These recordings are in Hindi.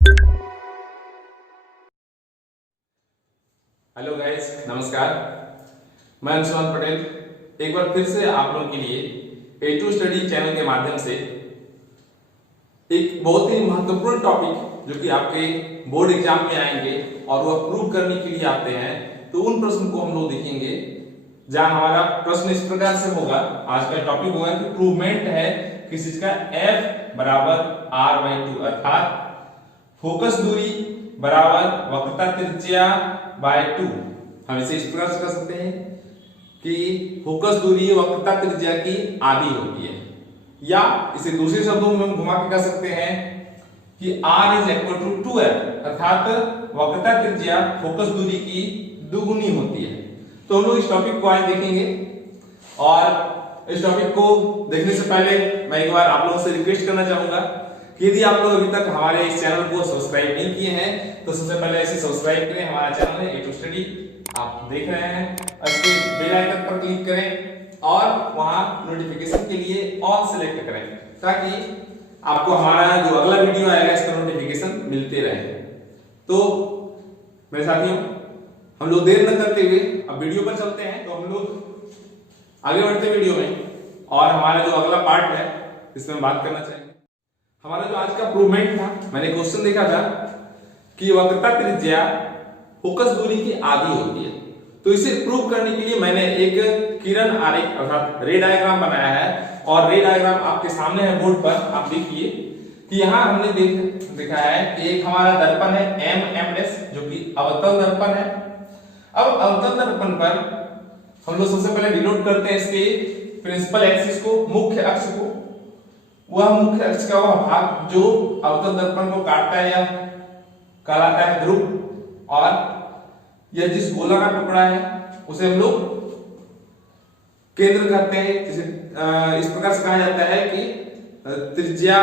हेलो गाइस, नमस्कार। मैं अंशुमान पटेल एक बार फिर से आप लोगों के लिए ए टू स्टडी चैनल के माध्यम से एक बहुत ही महत्वपूर्ण टॉपिक जो कि आपके बोर्ड एग्जाम में आएंगे और वह प्रूव करने के लिए आते हैं, तो उन प्रश्न को हम लोग देखेंगे। जहां हमारा प्रश्न इस प्रकार से होगा, आज का टॉपिक होगा कि प्रूवमेंट है किस चीज का, F बराबर R/2 अर्थात फोकस दूरी बराबर वक्रता त्रिज्या बाय 2। हम इसे इस प्रकार से कर सकते हैं कि फोकस दूरी वक्रता त्रिज्या की आधी होती है, या इसे दूसरे शब्दों में हम घुमा के कह सकते हैं कि R is equal to 2F अर्थात वक्रता त्रिज्या फोकस दूरी की दुगुनी होती है। तो हम लोग इस टॉपिक को आज देखेंगे, और इस टॉपिक को देखने से पहले मैं एक बार आप लोगों से रिक्वेस्ट करना चाहूंगा कि यदि आप लोग अभी तक हमारे इस चैनल को सब्सक्राइब नहीं किए हैं तो सबसे पहले इसे सब्सक्राइब करें। हमारा चैनल है ए टू स्टडी, आप देख रहे हैं, इसके बेल आइकन पर क्लिक करें और वहां नोटिफिकेशन के लिए ऑल सेलेक्ट करें, ताकि आपको हमारा जो अगला वीडियो आएगा इसका नोटिफिकेशन मिलते रहे। तो मेरे साथियों, हम लोग देर न करते हुए अब वीडियो पर चलते हैं। तो हम लोग आगे बढ़ते हैं वीडियो में, और हमारा जो अगला पार्ट है इसमें बात करना चाहेंगे। हमारा जो आज का प्रूवमेंट था, मैंने क्वेश्चन देखा था कि वक्रता त्रिज्या फोकस दूरी की आधी होती है। तो इसे प्रूव करने के लिए मैंने एक किरण आरेख अर्थात रे डायग्राम बनाया है, और रे डायग्राम आपके सामने है बोर्ड पर। आप देखिए कि यहाँ हमने देखा है कि एक हमारा दर्पण है MMS जो कि अवतल दर्पण है। अब अवतल दर्पण पर हम लोग सबसे पहले डिनोट करते हैं इसके प्रिंसिपल एक्सिस को, मुख्य अक्ष को। वह मुख्य अक्ष का वह भाग जो अवतल दर्पण को काटता है या कहलाता है ध्रुव, और यह जिस गोला का टुकड़ा है उसे हम लोग केंद्र कहते हैं। जिसे इस प्रकार से कहा जाता है कि त्रिज्या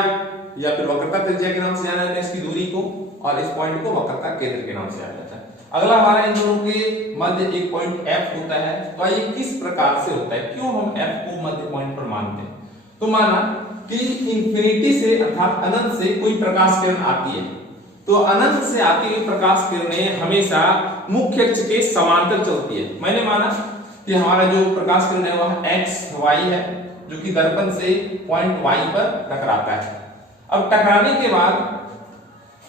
या फिर वक्रता त्रिज्या के नाम से जाना जाता है इसकी दूरी को, और इस पॉइंट को वक्रता केंद्र के नाम से जाना जाता है। अगला हमारा इन दोनों के मध्य एक पॉइंट F होता है। तो ये किस प्रकार से होता है, क्यों हम F को मध्य पॉइंट पर मानते हैं? तो माना कि इंफिनिटी से अर्थात अनंत से कोई प्रकाश किरण आती है, तो अनंत से आती हुई प्रकाश किरणें हमेशा मुख्य अक्ष के समांतर चलती है। मैंने माना कि हमारा जो प्रकाश किरण है वह x y है, जो कि दर्पण से पॉइंट y पर टकराता है। अब टकराने के बाद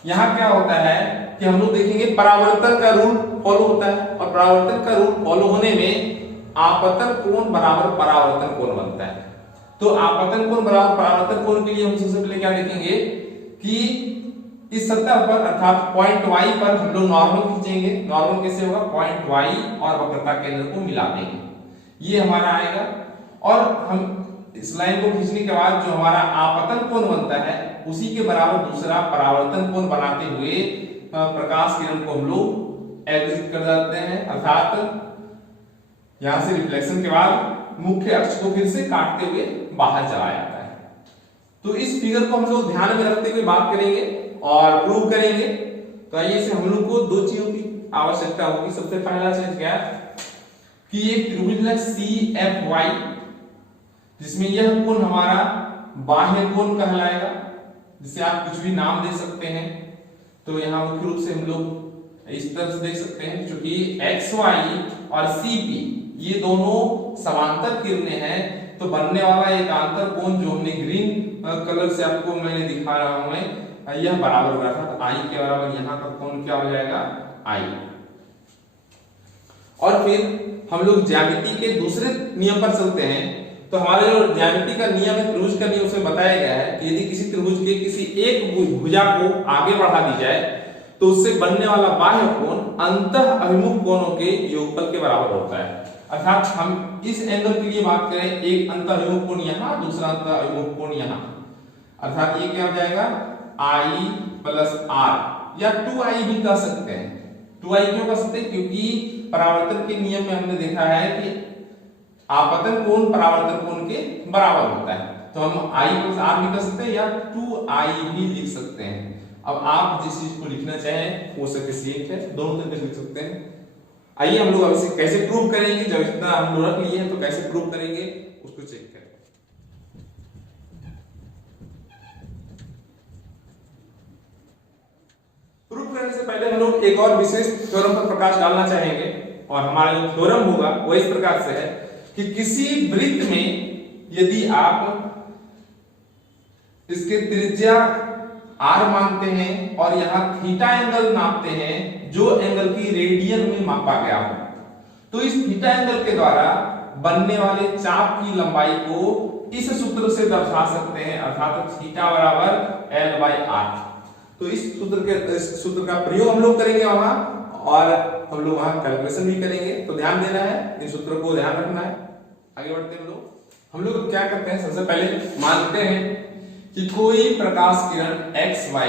यहाँ क्या होता है कि हम लोग देखेंगे परावर्तन का रूल फॉलो होता है, और परावर्तन का रूल फॉलो होने में आपतन कोण बराबर परावर्तन कोण बनता है। तो आपतन कोण बराबर परावर्तन कोण के लिए हम सबसे पहले क्या देखेंगे कि इस सतह पर अर्थात पॉइंट y पर हम लोग नॉर्मल खींचेंगे। नॉर्मल कैसे होगा, पॉइंट y और वक्रता केंद्र को मिला देंगे, ये हमारा आएगा। और हम इस लाइन को खींचने के बाद जो हमारा आपतन कोण बनता है उसी के बराबर दूसरा परावर्तन कोण बनाते हुए प्रकाश किरण को हम लोग एग्जिट कर देते हैं, अर्थात यहां से रिफ्लेक्शन के बाद मुख्य अक्ष को फिर से काटते हुए बाहर चला जाता है। तो इस फिगर को हम लोग ध्यान में रखते हुए बात करेंगे और प्रूव करेंगे। तो आइए से हम लोग को दो चीजों की आवश्यकता होगी। सबसे पहला चीज क्या कि एक त्रिभुज है CFY, जिसमें यह कोण हमारा बाह्य कोण कहलाएगा, जिसे आप कुछ भी नाम दे सकते हैं। तो यहाँ मुख्य रूप से हम लोग इस तरह से देख सकते हैं, क्योंकि XY और CP ये दोनों समांतर किरणें हैं, तो बनने वाला एक आंतर कोण जो हमने ग्रीन कलर से आपको मैंने दिखा रहा हूं मैं, यह बराबर होगा था I के बराबर यहाँ का कोण क्या हो जाएगा, I। और फिर हम लोग ज्यामिति के दूसरे नियम पर चलते हैं। तो हमारे जो ज्यामिति का नियम है, त्रिभुज का नियम, उसमें बताया गया है कि यदि किसी त्रिभुज के किसी एक भुजा को आगे बढ़ा दी जाए तो उससे बनने वाला बाह्य कोण अंतः अभिमुख कोणों के योगफल के बराबर होता है। अर्थात हम इस एंगल के लिए बात करें, एक अंतः अभिमुख कोण यहाँ, दूसरा अंतः अभिमुख कोण यहाँ, अर्थात ये क्या हो जाएगा I प्लस R, या 2I भी कह सकते हैं। 2I क्यों कह सकते हैं, क्योंकि परावर्तन के नियम में हमने देखा है कि आपतन कोण परावर्तन कोण के बराबर होता है। तो हम I प्लस R भी कह सकते हैं, या 2I भी लिख सकते हैं। अब आप जिस चीज को लिखना चाहें वो सफिशिएंट है, दोनों तरीके से लिख सकते हैं। आइए हम लोग अब इसे कैसे प्रूव करेंगे, जब इतना हम लोग रख लिए हैं तो कैसे प्रूव करेंगे उसको चेक करें। करने से पहले हम लोग एक और विशेष थ्योरम पर प्रकाश डालना चाहेंगे, और हमारा जो थ्योरम होगा वो इस प्रकार से है कि किसी वृत्त में यदि आप इसके त्रिज्या r मानते हैं और यहाँ थीटा एंगल नापते हैं जो एंगल की रेडियन में मापा गया हो, तो इस थीटा एंगल के द्वारा बनने वाले चाप की लंबाई को इस सूत्र से दर्शा सकते हैं, अर्थात थीटा बराबर L/r। तो इस सूत्र का प्रयोग हम लोग करेंगे वहां, और हम लोग वहां कैलकुलेशन भी करेंगे। तो ध्यान देना है, इन सूत्रों को ध्यान रखना है। आगे बढ़ते हैं हम लोग क्या करते हैं, सबसे पहले मानते हैं कि कोई प्रकाश किरण x y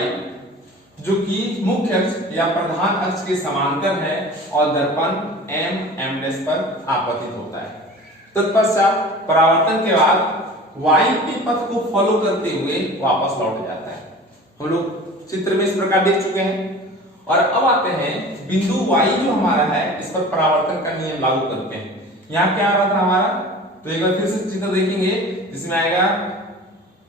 जो कि मुख्य अक्ष या प्रधान अक्ष के समांतर है और दर्पण m पर आपतित होता है। तत्पश्चात परावर्तन के बाद y के पथ को फॉलो करते हुए वापस लौट जाता है। हम लोग चित्र में इस प्रकार देख चुके हैं, और अब आते हैं बिंदु y जो हमारा है, इस पर परावर्तन का नियम लागू करते हैं। यहाँ क्या आ रहा था हमारा, तो एक बार फिर से चित्र देखेंगे जिसमें आएगा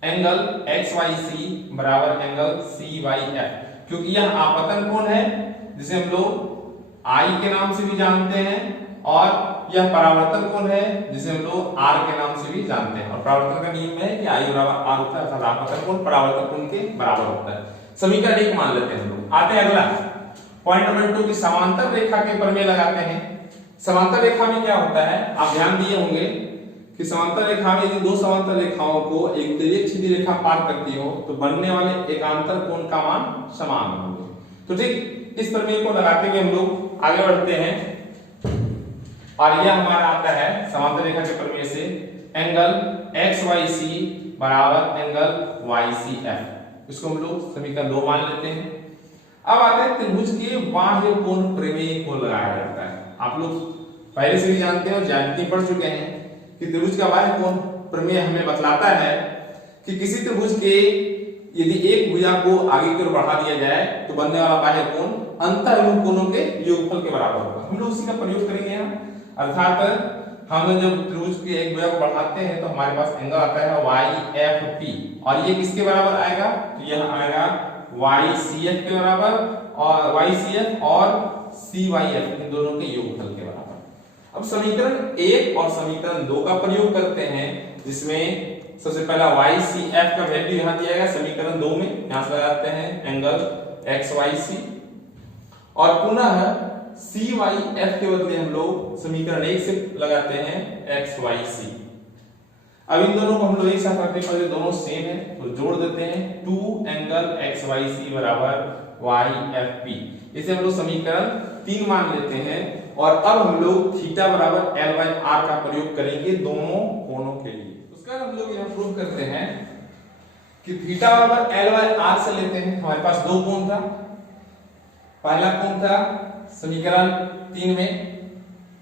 एंगल XYC बराबर एंगल CYF, क्योंकि यह आपतन कोण है जिसे हम लोग I के नाम से भी जानते हैं, और यह परावर्तन कोण है जिसे हम लोग R के नाम से भी जानते हैं। और परावर्तन का नियम है कि I बराबर R होता है, अर्थात आपतन कोण परावर्तन कोण के बराबर होता है। समीकरण 1 मान लेते हैं हम लोग। आते हैं अगला पॉइंट नंबर 2 की समांतर रेखा के प्रमेय लगाते हैं। समांतर रेखा में क्या होता है, आप ध्यान दिए होंगे कि समांतर रेखा में यदि दो समांतर रेखाओं को एक तिर्यक सीधी रेखा पार करती हो तो बनने वाले एकांतर कोण का मान समान होंगे। तो ठीक इस प्रमेय को लगाते हुए हम लोग आगे बढ़ते हैं, और यह हमारा आता है समांतर रेखा के प्रमेय से एंगल XYC बराबर एंगल YCF। इसको हम लोग समीकरण 2 मान लेते हैं। अब आते हैं त्रिभुज के बाह्य कोण प्रमेय को लगाया जाता है। आप लोग पहले से भी जानते हैं और ज्यामिति पढ़ चुके हैं कि त्रिभुज का बाह्य कोण प्रमेय हमें बतलाता है कि किसी त्रिभुज के यदि एक भुजा को आगे की ओर बढ़ा दिया जाए तो बनने वाला बाह्य कोण अंतःअभिमुख कोणों के योगफल के बराबर होगा। हम लोग उसी का प्रयोग करेंगे यहाँ, अर्थात हम जब त्रिभुज के एक भुजा को बढ़ाते हैं तो हमारे पास एंगल आता है YFP, और ये किसके बराबर आएगा, तो यह आएगा YCF के बराबर, और YCF और CYF इन दोनों के योगफल के बराबर। अब समीकरण 1 और समीकरण 2 का प्रयोग करते हैं, जिसमें सबसे पहला YCF का वैल्यू यहाँ दिया गया समीकरण 2 में, यहाँ से लगाते हैं एंगल XYC, और पुनः CYF के बदले हम लोग समीकरण 1 से लगाते हैं XYC। अब इन दोनों को हम लोग एक साथ रखने पर दोनों सेम है तो जोड़ देते हैं 2 एंगल XYC बराबर YFP। इसे हम लोग समीकरण 3 मान लेते हैं, और अब हम लोग थीटा बराबर L/r का प्रयोग करेंगे दोनों कोणों के लिए। उसका हम लोग यहाँ प्रूव करते हैं कि थीटा बराबर L/r से लेते हैं। हमारे पास दो कोण था, पहला कोण था समीकरण 3 में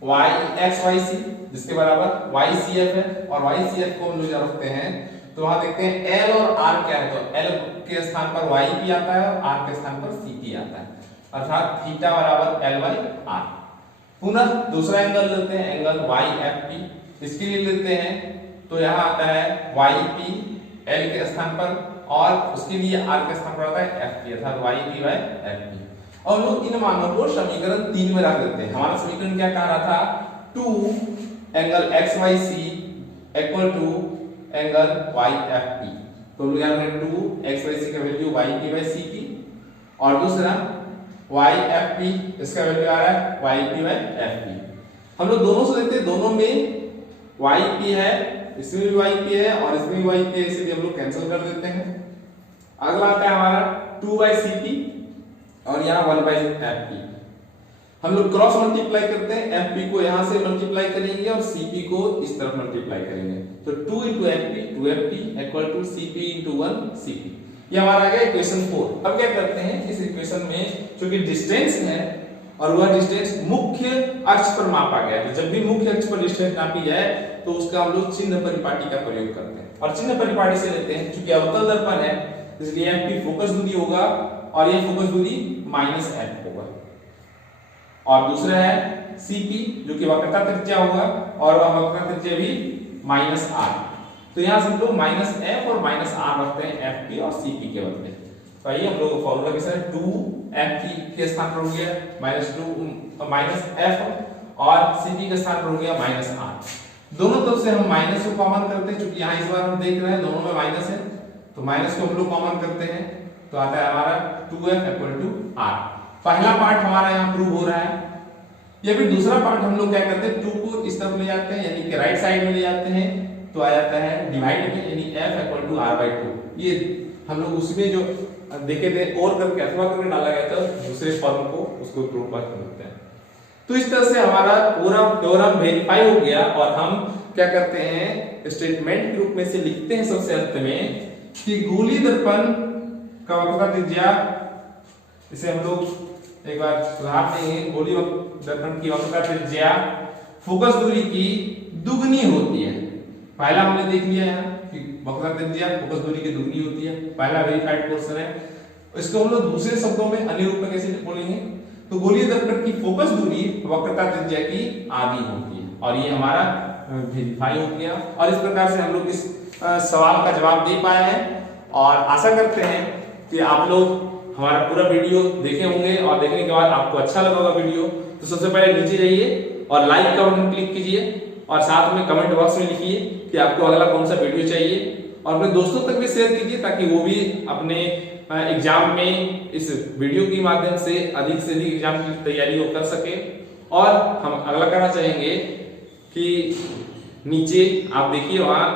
YXYC जिसके बराबर YCF है, और YCF को हम लोग रखते हैं तो वहां देखते हैं L और R क्या है, तो L के स्थान पर YP आता है और R के स्थान पर CP आता है, अर्थात थीटा बराबर L/r। पुनः दूसरा एंगल लेते हैं एंगल YFP, इसके लिए लेते हैं तो यहाँ आता है YP L के स्थान पर, और उसके लिए R के स्थान पर आता है FP, अर्थात YP/FP। और लोग इन मानों को समीकरण 3 में रख देते हैं। हमारा समीकरण क्या कह रहा था, 2 angle XYC equal to angle YFP। तो हम लोग यहाँ पे 2 XYC का वैल्यू YP/CP, और दूसरा YFP इसका वैल्यू आ रहा है YP/FP। हम लोग दोनों से देखते हैं, दोनों में YP है, इसमें भी YP है और इसमें भी YP है, इसलिए हम लोग कैंसिल कर देते हैं। अगला आता है हमारा 2/CP और यहाँ 1/FP। हम लोग क्रॉस मल्टीप्लाई करते हैं, FP को यहाँ से मल्टीप्लाई करेंगे और CP को इस तरफ मल्टीप्लाई करेंगे, तो 2 × FP 2FP equal to CP × 1 CP। ये हमारा आ गया इक्वेशन 4। अब क्या करते हैं, इस इक्वेशन में चूंकि डिस्टेंस है और वह डिस्टेंस मुख्य अक्ष पर मापा गया है, तो जब भी मुख्य अक्ष पर डिस्टेंस नापी जाए तो उसका हम लोग चिन्ह परिपाटी का प्रयोग करते हैं, और चिन्ह परिपाटी से लेते हैं चूंकि अवतल दर्पण है इसलिए FP फोकस दूरी होगा और ये फोकस दूरी -f होगा, और दूसरा है CP जो कि वक्रता त्रिज्या होगा और वह वक्रता त्रिज्या भी -r। तो यहां से हम लोग -f और -r रखते हैं FP और CP के बदले, तो आइए हम लोग फॉर्मूला के साथ 2f के स्थान पर हो गया -f और cp के स्थान पर हो गया -r। दोनों तरफ से हम माइनस को कॉमन करते हैं, क्योंकि यहाँ इस बार हम देख रहे हैं दोनों में माइनस है, तो माइनस को हम लोग कॉमन करते हैं तो आता है हमारा 2f r। पहला पार्ट हमारा यहाँ प्रूव हो रहा है। या फिर दूसरा पार्ट हम लोग क्या करते हैं, 2 को इस तरफ ले जाते हैं यानी कि राइट साइड में ले जाते हैं, तो आ जाता है डिवाइड में यानी f r/2। ये हम लोग उसमें जो देखे थे और करके अथवा करके डाला गया था दूसरे फॉर्म को, उसको प्रूव करते हैं। तो इस तरह से हमारा पूरा थ्योरम वेरीफाई हो गया और हम क्या करते हैं, स्टेटमेंट के रूप में से लिखते हैं सबसे अंत में कि गोलीय दर्पण का वक्रता त्रिज्या, इसे हम लोग एक बार सुधार देंगे, गोलीय दर्पण की वक्रता त्रिज्या फोकस दूरी की दुगनी होती है। पहला हमने देख लिया यहाँ कि वक्रता त्रिज्या फोकस दूरी की दुगनी होती है, पहला वेरीफाइड पोर्शन है। इसको हम लोग दूसरे शब्दों में अन्य रूप में कैसे बोलेंगे, तो गोलीय दर्पण की फोकस दूरी वक्रता त्रिज्या की आधी होती है, और ये हमारा वेरीफाई हो गया। और इस प्रकार से हम लोग इस सवाल का जवाब दे पाए हैं, और आशा करते हैं कि आप लोग हमारा पूरा वीडियो देखे होंगे और देखने के बाद आपको अच्छा लगा होगा वीडियो। तो सबसे पहले नीचे जाइए और लाइक का बटन क्लिक कीजिए और साथ में कमेंट बॉक्स में लिखिए कि आपको अगला कौन सा वीडियो चाहिए, और अपने दोस्तों तक भी शेयर कीजिए ताकि वो भी अपने एग्जाम में इस वीडियो के माध्यम से अधिक एग्जाम की तैयारी वो कर सके। और हम अगला करना चाहेंगे कि नीचे आप देखिए वहां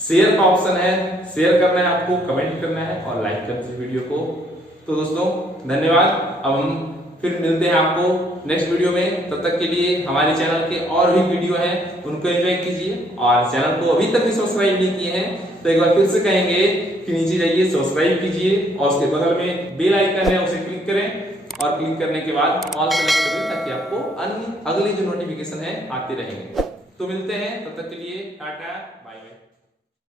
शेयर का ऑप्शन है, शेयर करना है आपको, कमेंट करना है और लाइक करना है वीडियो को। तो दोस्तों धन्यवाद। अब हम फिर मिलते हैं आपको नेक्स्ट वीडियो में। तब तक के लिए हमारे चैनल के और भी वीडियो हैं उनको एंजॉय कीजिए, और चैनल को अभी तक भी सब्सक्राइब नहीं किए हैं तो एक बार फिर से कहेंगे कि नीचे जाइए सब्सक्राइब कीजिए और उसके बगल में बेल आइकन है उसे क्लिक करें, और क्लिक करने के बाद ऑल सेलेक्ट करें ताकि आपको अन्य अगली जो नोटिफिकेशन है आते रहेंगे। तो मिलते हैं, तब तक के लिए टाटा बाय बाय।